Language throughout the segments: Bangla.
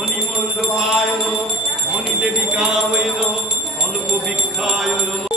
মণিমণ্ডপায় নমঃ মণিদেবিকায় নমঃ অল্পবৃক্ষায় নমঃ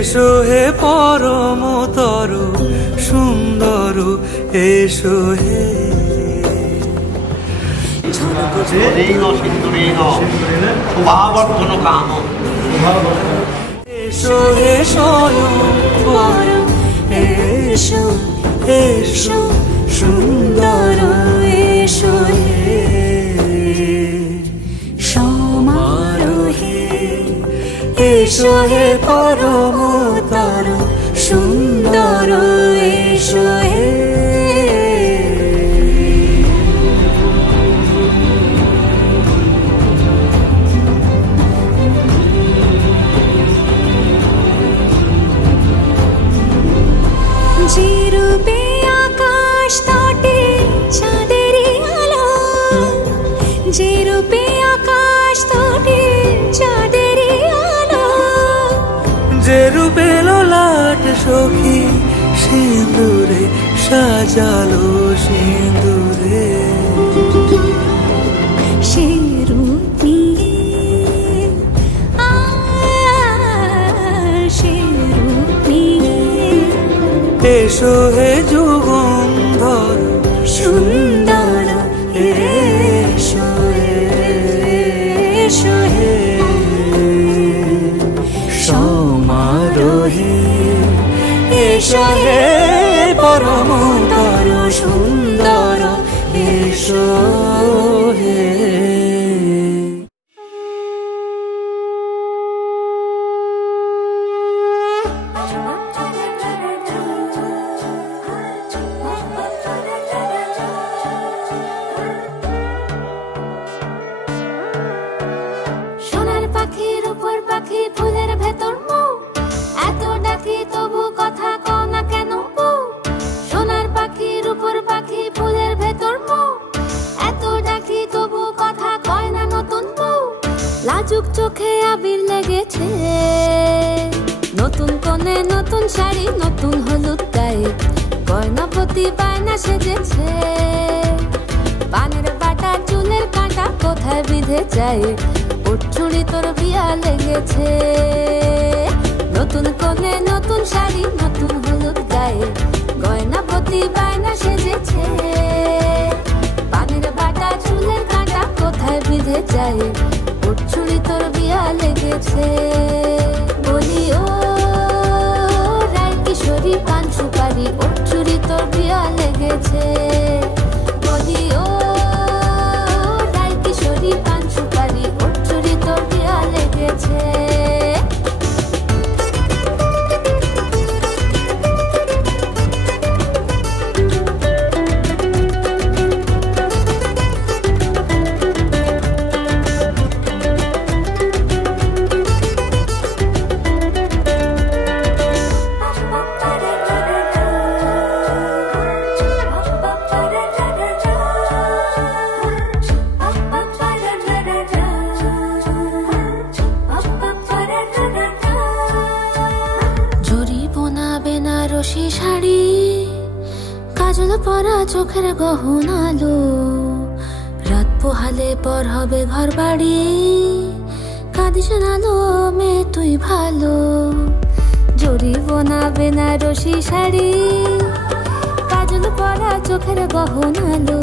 এসো হে পরমতর সুন্দর এসো হে শোভাবর্ধন কাম এসো হে স্বয়ং পরম এসো এসো সুন্দর এসো হে সমারোহে এসো হে পরমতর সুন্দর এসো হে যে রূপে আকাশ তটে চাঁদেরই আলো যে রূপে আকাশ তটে চাঁদেরই আলো যে রূপে ললাট সখী সিঁদুরে সাজালো সিঁদুরে সে রূপ নিয়ে সে রূপ নিয়ে এসো হে যুগন্ধর সুন্দর এসো এসো হে সমারোহে এসো হে পরমতর সুন্দর এসো হে ফুলের ভেতর এত ডাকি তবু কথা কও না কেন সোনার পাখির উপর পাখি ফুলের ভেতর এত ডাকি তবু কথা কয় না নতুন বউ লাজুক চোখে আবির লেগেছে নতুন কোণে নতুন শাড়ি নতুন হলুদ গায়ে গয়নাপতি বায়না সেজেছে পানের বাটা চুলের কাঁটা কোথায় বিঁধে যায় উঠছুড়ি তোর বিয়া লেগেছে নতুন কোন নতুন শাড়ি নতুন হলুদ গায়ে গয়না প্রতি বায়না সেজেছে পানের বাটা চুলের কাঁটা কোথায় বিঁধে যায় ওর চুড়ি তোর বিয়া লেগেছে বলি ও রায় কিশোরী পান সুপারি ওর চুড়ি তোর বিয়া লেগেছে বলি ও রায় কিশোরী পান সুপারি ওর চুড়ি তোর বিয়া লেগেছে শাড়ি কাজল পরা চোখের গহনা আলো রাত পোহালে পর হবে ঘর বাড়ি কাঁদিস না লো মেয়ে তুই ভালো জরি বোনা বেনারসি শাড়ি কাজল পরা চোখের গহনা আলো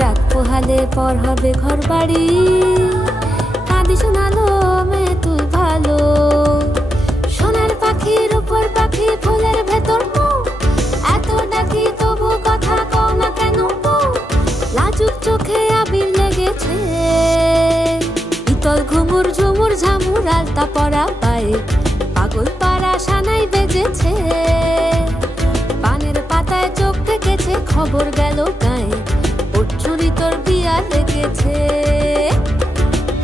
রাত পোহালে পর হবে ঘর বাড়ি কাঁদিস না লো মেয়ে তুই ভালো সোনার পাখির উপর পাখি ফুলের ভেতর এত ডাকি তবু কথা কও না কেন লাজুক চোখে আবির লেগেছে ইতল ঘুমুর ঝুমুর ঝামুর আলতা পরা পায়ে পাগল পাড়া সানাই বেজেছে পানের পাতায় চোখ থেকেছে খবর গেল গায়ে ওর চুরি তোর বিয়া লেগেছে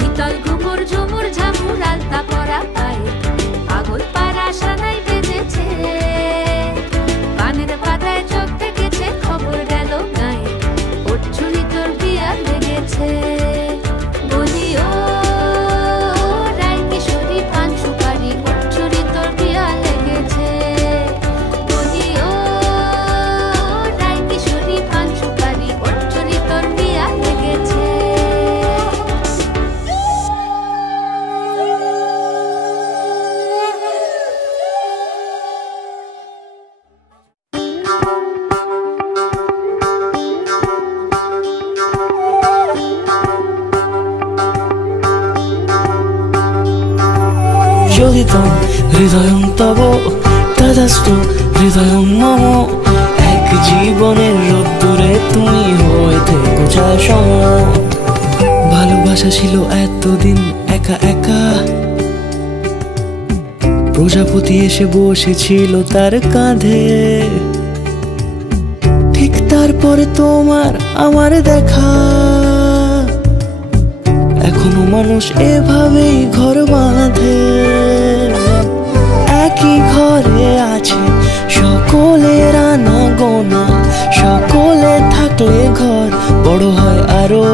ইতল ঘুমুর ঝুমুর ঝামুর আলতা পরা পায়ে পাগল পাড়া সানাই বেজেছে পানের পাতায় চোখ থেকেছে খবর গেল গায়ে ওর চুরি তোর বিয়া লেগেছে বলি ও রায় কিশোরী পান সুপারি ওর চুরি তোর বিয়া লেগেছে বলি ও রায় কিশোরী পান সুপারি ওর চুরি তোর বিয়া লেগেছে যোগিতম হৃদয়ং তব তদস্তু হৃদয়ং মম এক জীবনের রোদ্দুরে তুমি হয়ে থেকো যায় সম ভালোবাসা ছিল এতদিন একা একা প্রজাপতি এসে বসেছিল তার কাঁধে ঠিক তারপরে তোমার আমার দেখা এখনো মানুষ এভাবেই ঘর বাঁধে একই ঘরে আছে সকলের আনা গোনা সকলে থাকলে ঘর বড় হয় আরো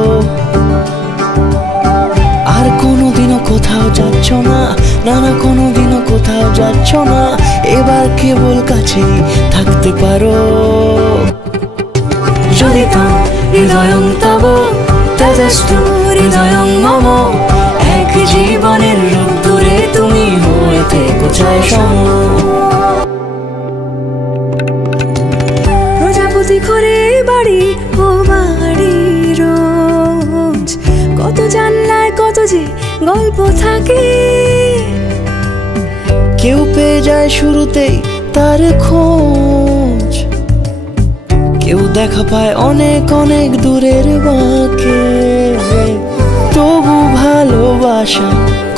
আর কোনোদিনও কোথাও যাচ্ছ না নানা কোনোদিনও কোথাও যাচ্ছ না এবার কেবল কাছেই থাকতে পারো যদি তাম হৃদয়ং তব তদস্তু হৃদয়ং মম এক জীবনের রোদ্দুরে তুমি হয়ে থেকো যায় সম প্রজাপতি করে বাড়ি ও বাড়ি রোজ কত জানলায় কত যে গল্প থাকে কেউ পেয়ে যায় শুরুতেই তার খোঁজ কেউ দেখা পায় অনেক অনেক দূরের বাঁকে তবু ভালোবাসা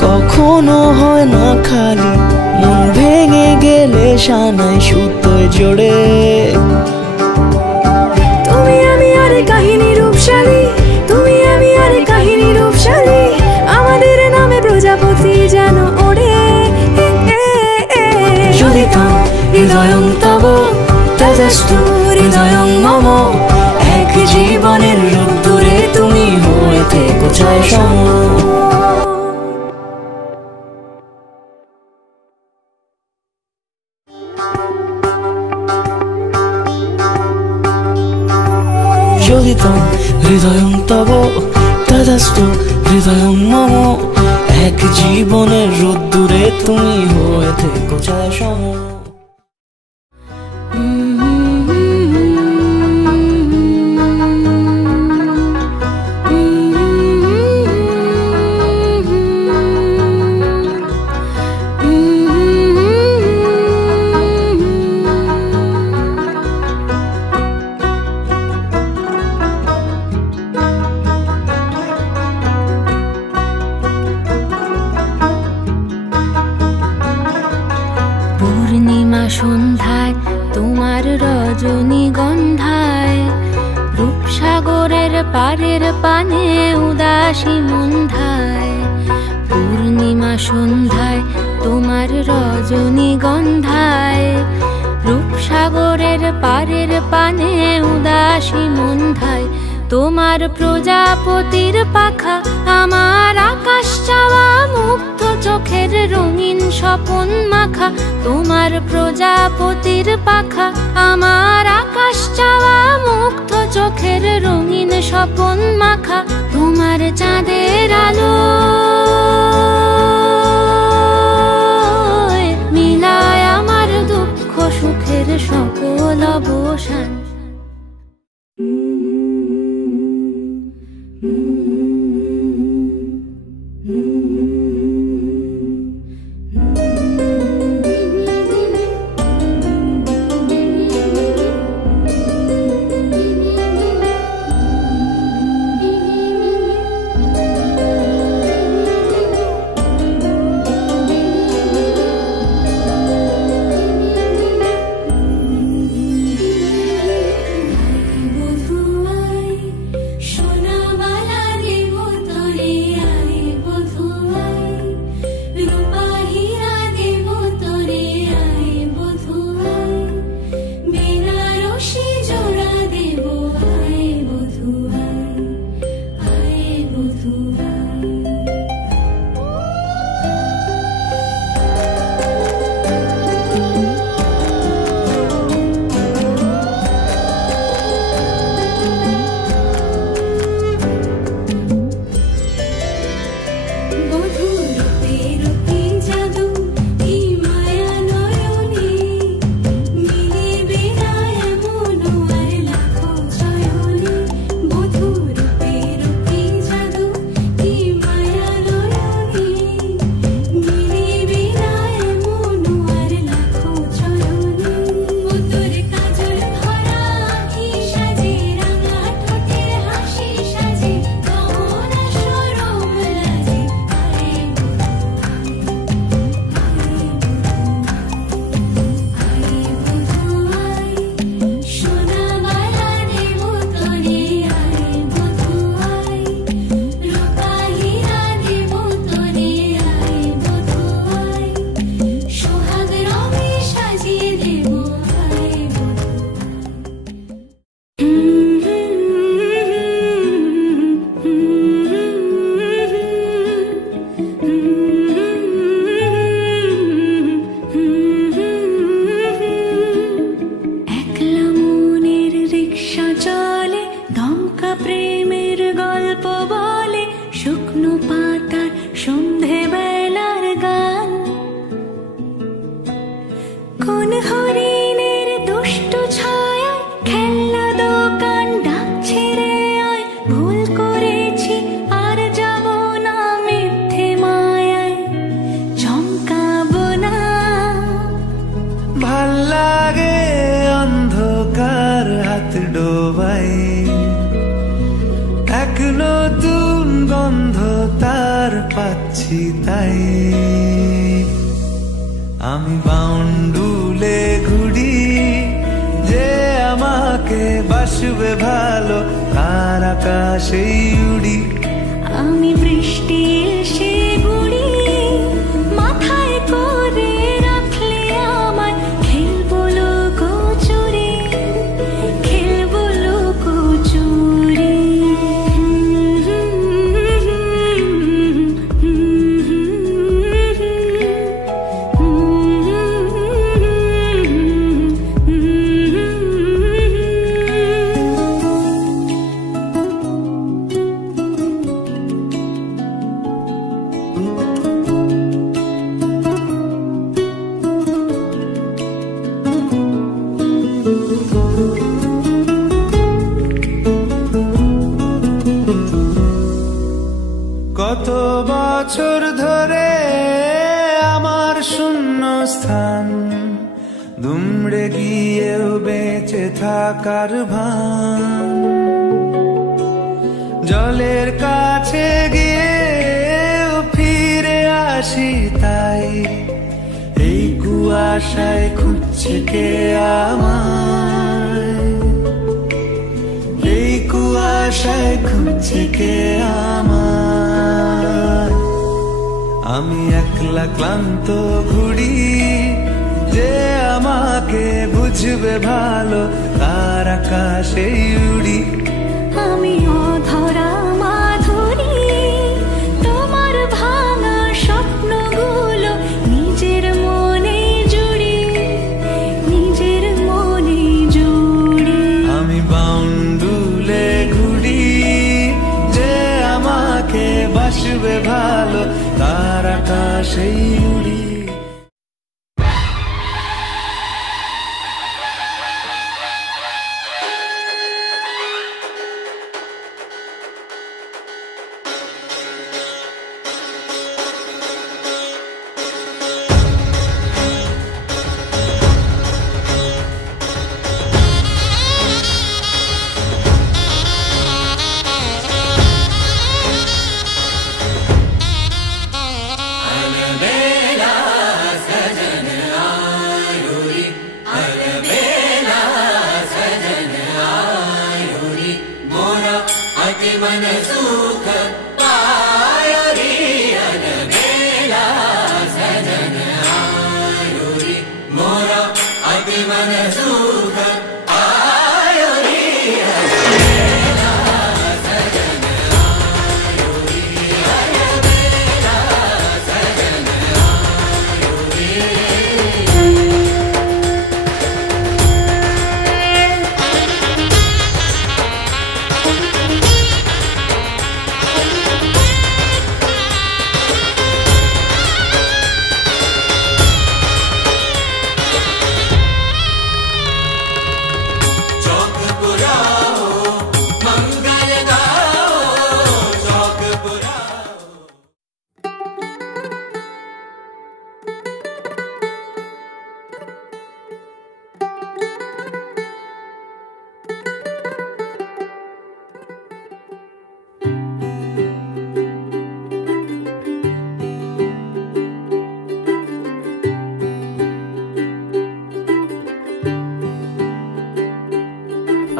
কখনো হয় না খালি মন ভেঙে গেলে সানায় সুতোয় জোড়ে তুমি আমি আর কাহিনী রূপশালী তুমি আমি আর কাহিনী রূপশালী আমাদের নামে প্রজাপতি যেন ওড়ে যদি তাম হৃদয়ং তব তদস্তু হৃদয়ং মম এক জীবনের রোদ্দুরে তুমি হয়ে থেকো যায় সম যদি তাম হৃদয়ং তব তদস্তু হৃদয়ং মম এক জীবনের রোদ্দুরে তুমি হয়ে থেকো পৌঁছায় সম। পূর্ণিমা সন্ধ্যায় তোমার রজনীগন্ধায় রূপসাগরের পারের পানে উদাসী মন্ধায়। পূর্ণিমা সন্ধ্যায় তোমার রজনীগন্ধায় রূপসাগরের পারের পানে উদাসী মন্ধায়। তোমার প্রজাপতির পাখা আমার আকাশ চাওয়া মুগ্ধ চোখের রঙিন স্বপন মাখা। তোমার প্রজাপতির পাখা আমার আকাশ চাওয়া মুগ্ধ চোখের রঙিন স্বপন মাখা। তোমার চাঁদের আলো মিলায় আমার দুঃখ সুখের সকল অবসান। আমি বাউন্ডুলে ঘুরি যে আমাকে বাসবে ভালো তার আকাশেই উড়ি। আমি বৃষ্টি এসে গুড়ি মাথায় করে রাখলে আমায় খেলবো লুকোচুরি খেলবো লুকোচুরি। স্থান দুমড়ে গিয়েও বেঁচে থাকার ভান জলের কাছে গিয়েও ফিরে আসি তাই এই কুয়াশায় খুঁজছে কে আমায় এই কুয়াশায় খুঁজছে কে আমায় আমি একলা ক্লান্ত ঘুরি যে আমাকে বুঝবে ভালো তার আকাশে উড়ি আমি অধরা মাধুরী তোমার ভাঙা স্বপ্নগুলো নিজের মনে জুড়ি নিজের মনে জুড়ি আমি বাউন্ডুলে ঘুরি যে আমাকে বাসবে ভালো তার আকাশে উড়ি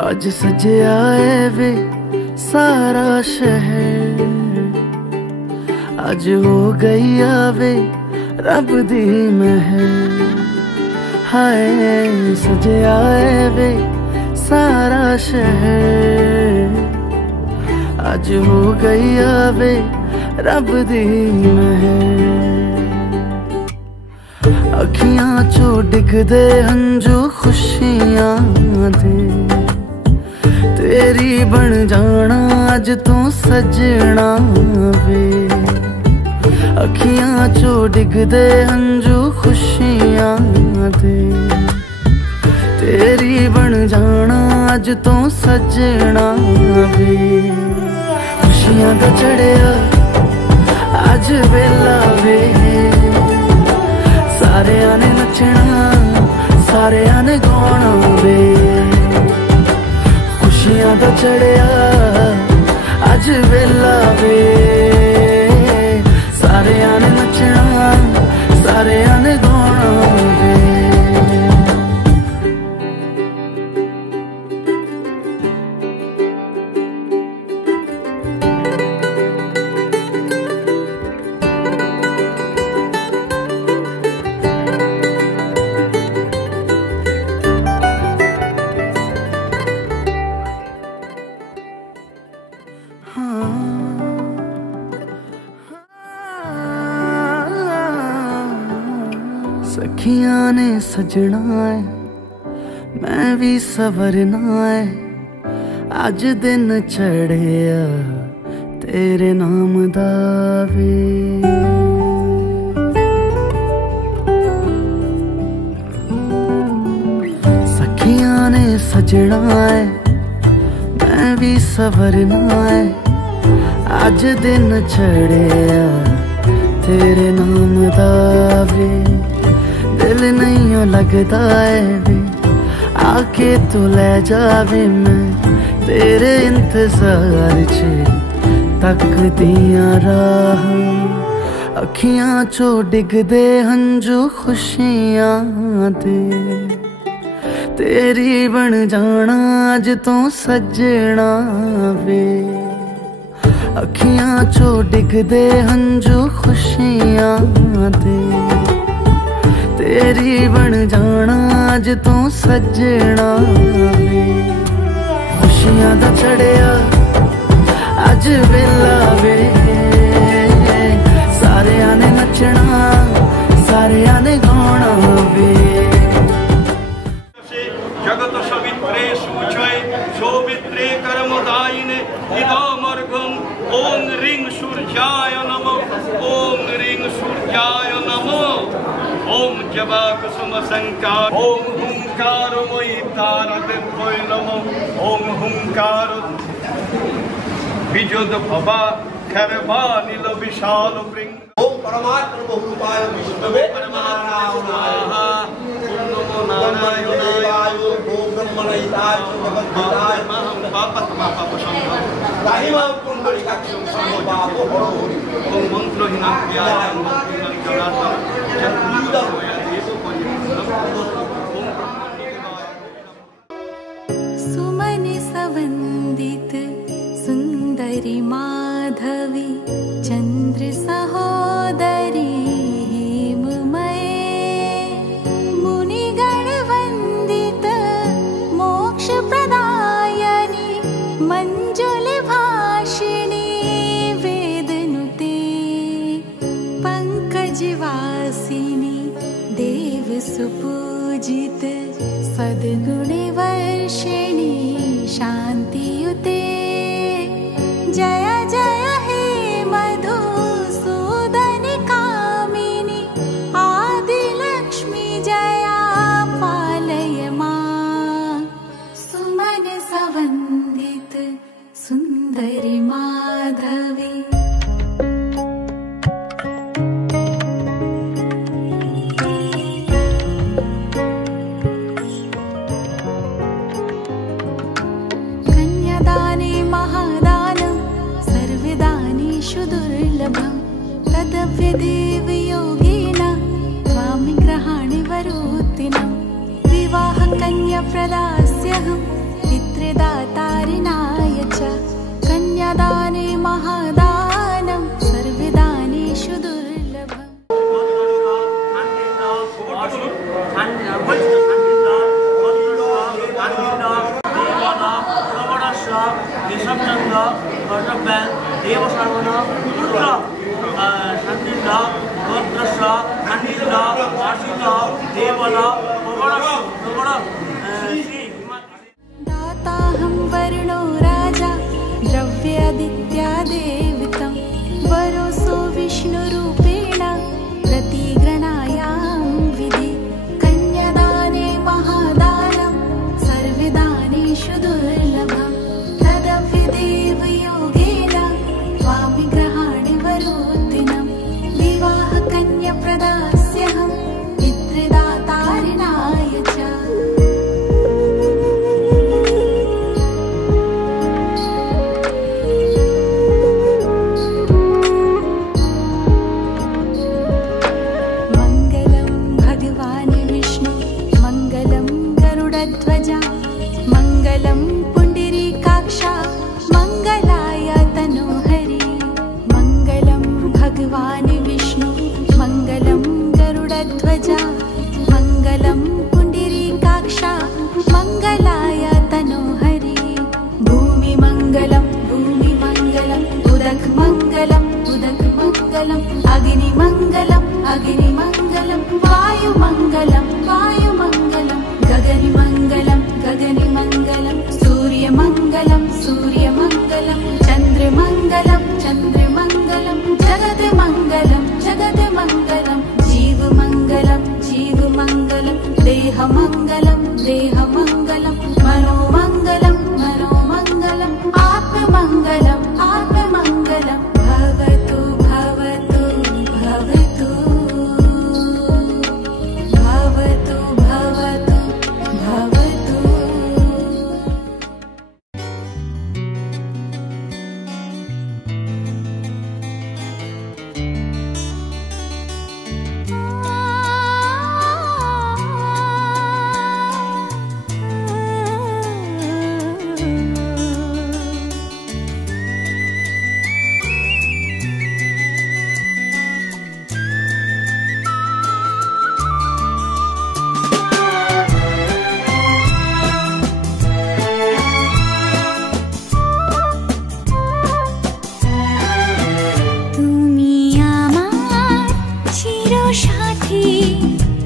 आज सजया है वे सारा शहर आज हो गई आवे रब दी महर हाय सजया है वे सारा शहर आज हो गई आवे रब दी महर अखियां चो डिगदे हंजू खुशियां दे तेरी बन जाना अज तू सजना वे अखियां चो डिगदे हंजू खुशियां दे तेरी बन जाना अज तू सजना वे खुशियां दा चढ़िया अज वेला वे सारे ने नचना सारे ने गाना वे खुशियां दा चढ़िया अज वेला वे सारे ने नचना सारे ने गाना वे सखियां ने सजना है मैं भी सवरना है अज दिन चढ़िया तेरे नाम दा वे सखियां ने सजना है मैं भी सवरना है अज दिन चढ़िया तेरे नाम दा वे दिल नहीं लगता है वे आके तू ले जावे मैं तेरे इंतजार च तकदियां राह अखियां चो डिगदे हंजू खुशियां दे तेरी बन जाना अज तो सजना वे अखियां चो डिगदे हंजू खुशियां दे तेरी बन जाना अज तो सजना वे खुशियां दा चढ़िया अज वेला वे सारे ने नचना सारे ने गाना वे जगत सवित्रे सूचय सौमित्रे कर्मदायिने इदमर्घं ओम ह्रीं सूर्याय नमः ओम ह्रीं सूर्याय नमः ओम जबा कुसुम संकार ओम हुंकारमयी तारदेव्यै नमः ओम हुंकार विजोद भवा खरबा नील विशाल वृंग ओम परमात्मा बहुरूपाय विष्णवे नारायणाय नमो नारायणाय ओम ब्रह्मणहिताय जगद्धिताय ताहिमा पुंडरीकाक्षं समबाहो हरि ओम मंत्रहीनाभ्याय सुमन सवंदित सुंदरी माधवी चंद्र सहोदरी हेममये मुनिगण वंदित मोक्ष प्रदायिनी मंजुल भाषिणी वेदनुते पंकजवासिनी देव सुपूजित सद्गुण वर्षिणी शांतियुते जय जय हे मधुसूदन कामिनी आदिलक्ष्मी जया पालय मां सुमन सवंदित सुंदरी माधवी कन्यादाने महादानं सर्वदानेषु दुर्लभं तदव्यदेवयोगेन त्वामि गृहाणि वरोत्तिनं विवाहकन्या प्रदास्यहं पितृदातारिणाय च कन्यादाने महादानं सर्वदानेषु दुर्लभम् दाताहं वर्णो राजा द्रव्यादित्या देवतं वरोऽसो विष्णुरूपेण प्रतिगृह्णायां विधि कन्यादाने महादानं सर्वदानेषु दुर्लभं तदव्यदेवयोगेन त्वामि गृहाणि वरोत्तिनं विवाहकन्या प्रदास्यहं पितृदातारिणाय च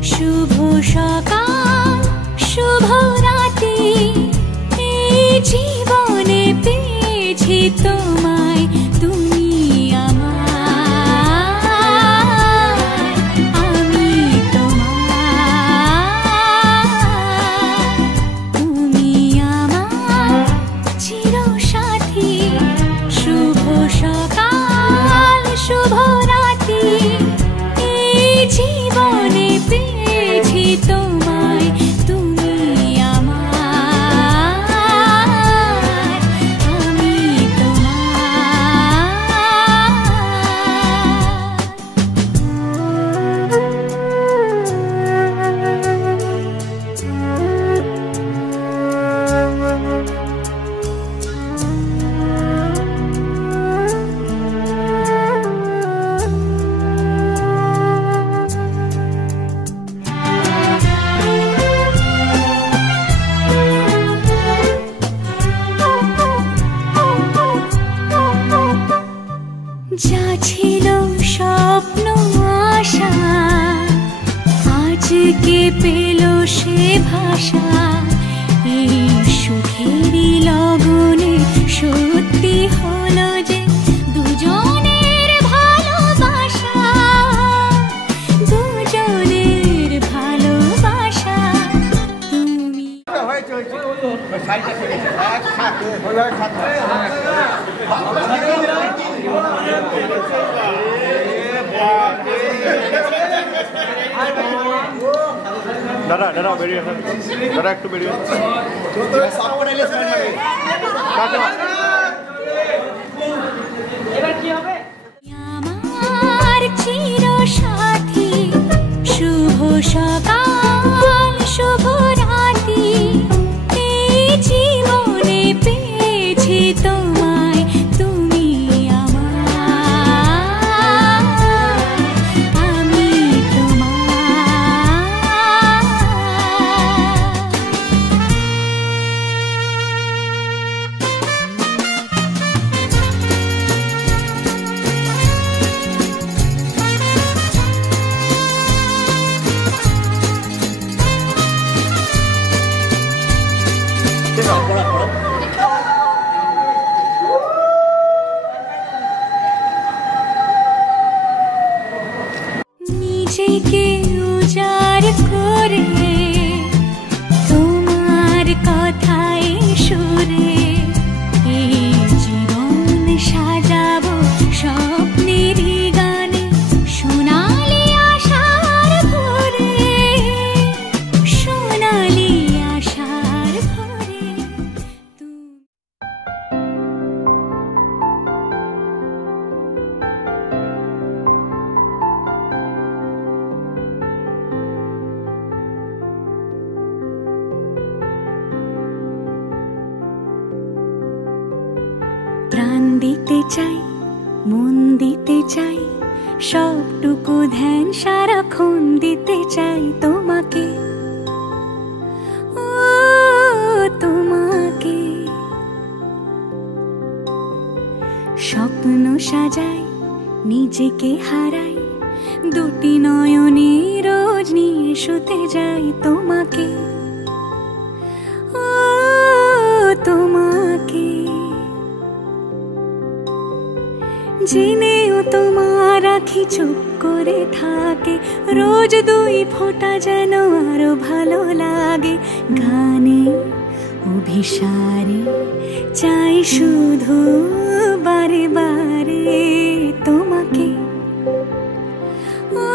শুভ সকাল শুভ রাতি এই জীবনে পেয়েছি তোমায় তুমি আমার আমি তোমার তুমি আমার চিরসাথী শুভ সকাল শুভ রাতি এই জীবনে পেয়েছি তোমায় তুমি আমার আমি যা ছিল স্বপ্ন আশা আজকে পেল সে ভাষা এই সুখেরই লগনে সত্যি হলো যে দুজনের ভালোবাসা দুজনের ভালোবাসা তুমি দাদা দাদা বেরিয়ে আসেন দাদা একটু বেরিয়ে আমার চিরসাথী শুভ সকাল শুভ রাতি এই জীবনে পেয়েছি তোমায় তুমি আমার আমি নিজেকে উজাড় করে তোমার কথায় সুরে এই জীবন সাজাবো স্বপ্নেরই গানে সোনালি আশার ভরে সোনালি আশার ভরে প্রাণ দিতে চাই মন দিতে চাই সবটুকু ধ্যান সারাক্ষণ দিতে চাই তোমাকে ও তোমাকে স্বপ্ন সাজাই নিজেকে হারাই দুটি নয়নে রোজ নিয়ে শুতে যাই তোমাকে ও তোমাকে জেনেও তোমার আখি চুপ করে থাকে রোজ দুই ফোঁটা যেন আরো ভালো লাগে গানে অভিসারে চাই শুধু বারে বারে তোমাকে ও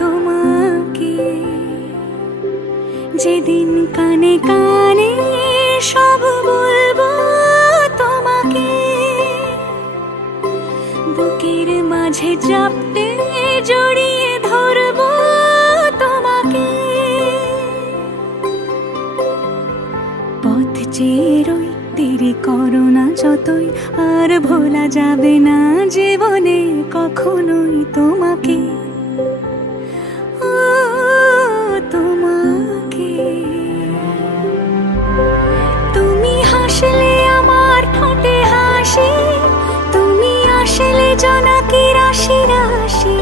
তোমাকে যেদিন কানে কানে সব বলবো তোমাকে বুকের মাঝে চাপটে জড়িয়ে ধরবো তোমাকে পথ চেয়ে রই দেরি করো না যতই আর ভোলা যাবে না জীবনে কখনোই তোমাকে ও তোমাকে তুমি হাসলে আমার ঠোঁটে হাসি তুমি আসলে জোনাকি রাশি রাশি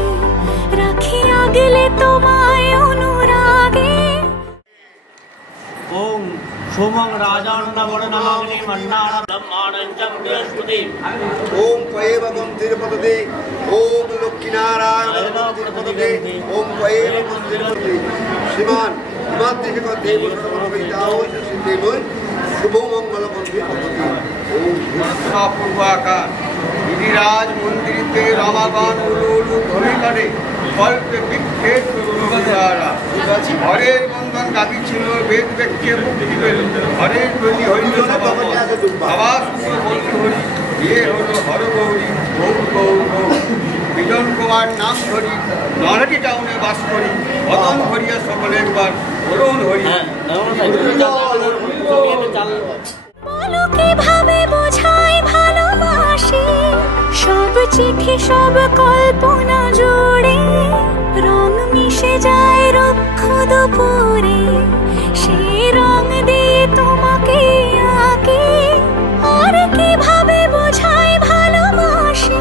রাখি আগলে তোমায় ओम त्वयेव मंदिरपतते ओम लक्ष्मीनारायण मंदिरपतते ओम त्वयेव मंदिरपतते श्रीमान हिमाद्रिक देव सर्वविद्याओ सिद्धिमय शुभ मंगल मंदिरपतते ओम पूर्वाकार गिरिराज मंदिरते रमाकान उलुलु ध्वनि करे कल्पे विक्षेप द्वारा हरेर बंधन दाबी ছিল বেদ ব্যক্তি মুক্তি পেল হরের প্রতি হরিজন আবাস বলি হরি ये হলো হরগৌরী গৌর গৌর গৌর বিজন কুমার নাম ধরি নরটি টাউনে বাস করি অতন হরিয়া সকলে একবার বলুন হরি বলো কিভাবে বোঝাই ভালোবাসি সব চিঠি সব কল্পনা জুড়ে রং মিশে যায় রুক্ষ দুপুরে সেই রং দিয়ে তোমাকে আঁকি আর কিভাবে বোঝাই ভালোবাসি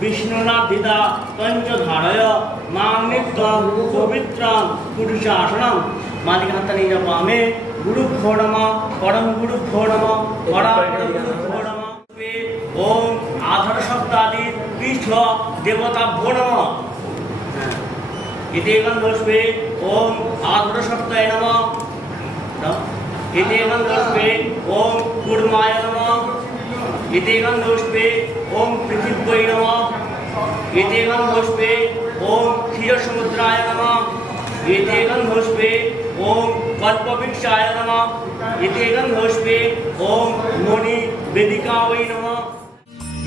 विष्णुनाथिता पंचधारय मांगनित्यं पवित्रं पुरुषासनं मालिकांतनि जपामे गुरुभ्यो नमः परम गुरुभ्यो नमः परागुरुभ्यो नमः ओम आधार शब्दादि पीठ देवताभ्यो नमः इति गंधोष्पे ओम आधार शब्दाय नमः इति गंधोष्पे ओम कूर्माय नमः इति गंधोष्पे ओम पृथिव्यै नमः इति गंधोष्पे ओम क्षीरसमुद्राय नमः इति गंधोष्पे ओम कल्पवृक्षाय नमः इति गंधोष्पे ओम मुनि वेदिकायै नमः।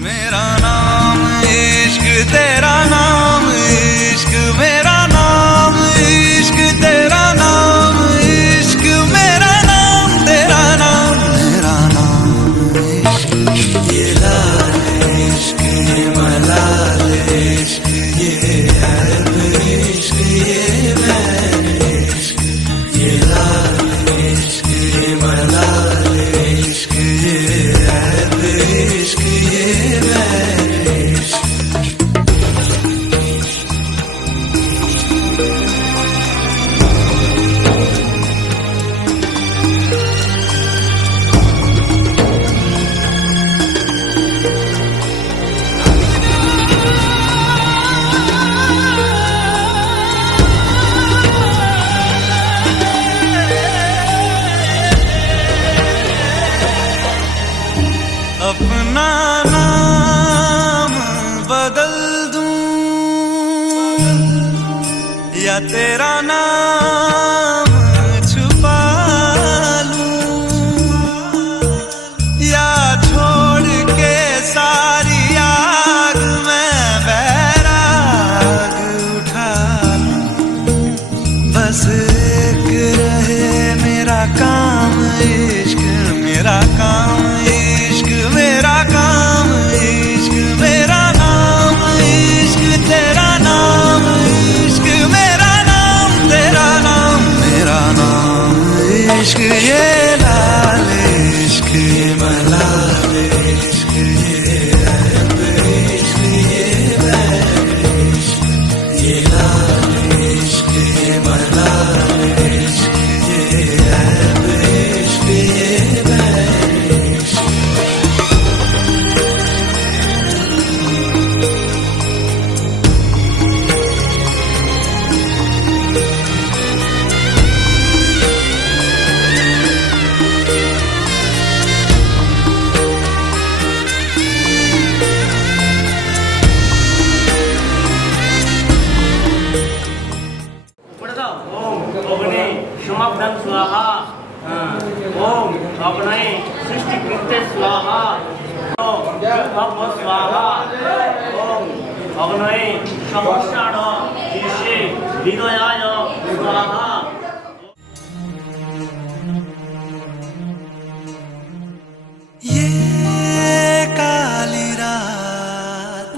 मेरा नाम इश्क तेरा नाम इश्क मेरा नाम इश्क तेरा नाम इश्क मेरा नाम तेरा नाम मेरा नाम इश्क ये लाल इश्क ये मलाल इश्क ये अरब इश्क ये मैन इश्क ये लाल इश्क ये मलाल इश्क ये अरब इश्क ये मैन इश्क। अग्नये सृष्टिकृते स्वाहा भव स्वाहा ओम अग्नये सहस्राण शीर्षे हृदयाय स्वाहा। ये काली रात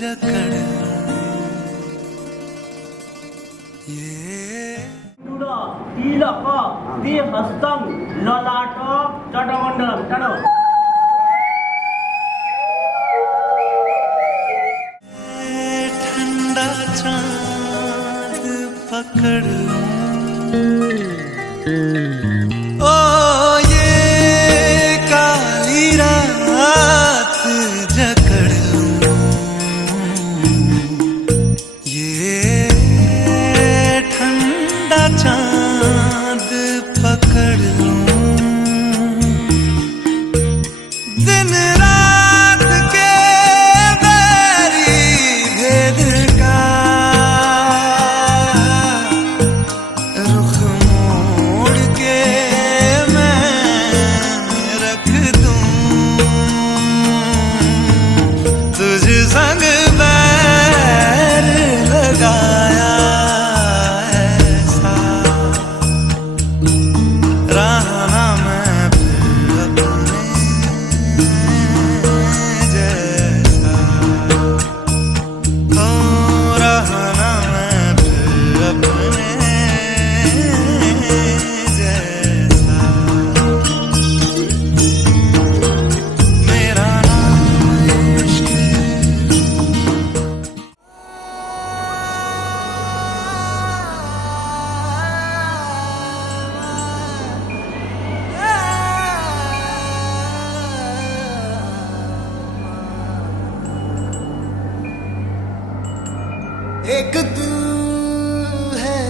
जकड़ तिलक हस्तम ललाट चटमंडलम चलो ठंडा चांद पकड़ लूं ओ ये काली रात जकड़ लूं ये ठंडा चांद पकड़ लूं दिन रात के बैरी भेद का रुख मोड़ के मैं रख दूं तुझ संग बैर लगाया ऐसा रहना मैं फिर अपने जैसा हो रहना मैं फिर अपने जैसा मेरा नाम इश्क एक दिल है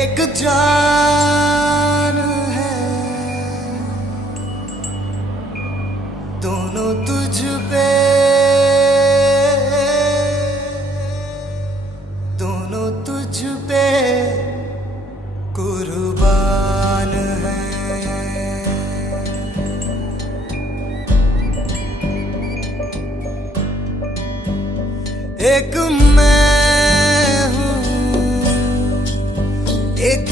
एक जान है दोनों तुझ पे दोनों तुझ पे कुर्बान है एक मैं हूँ एक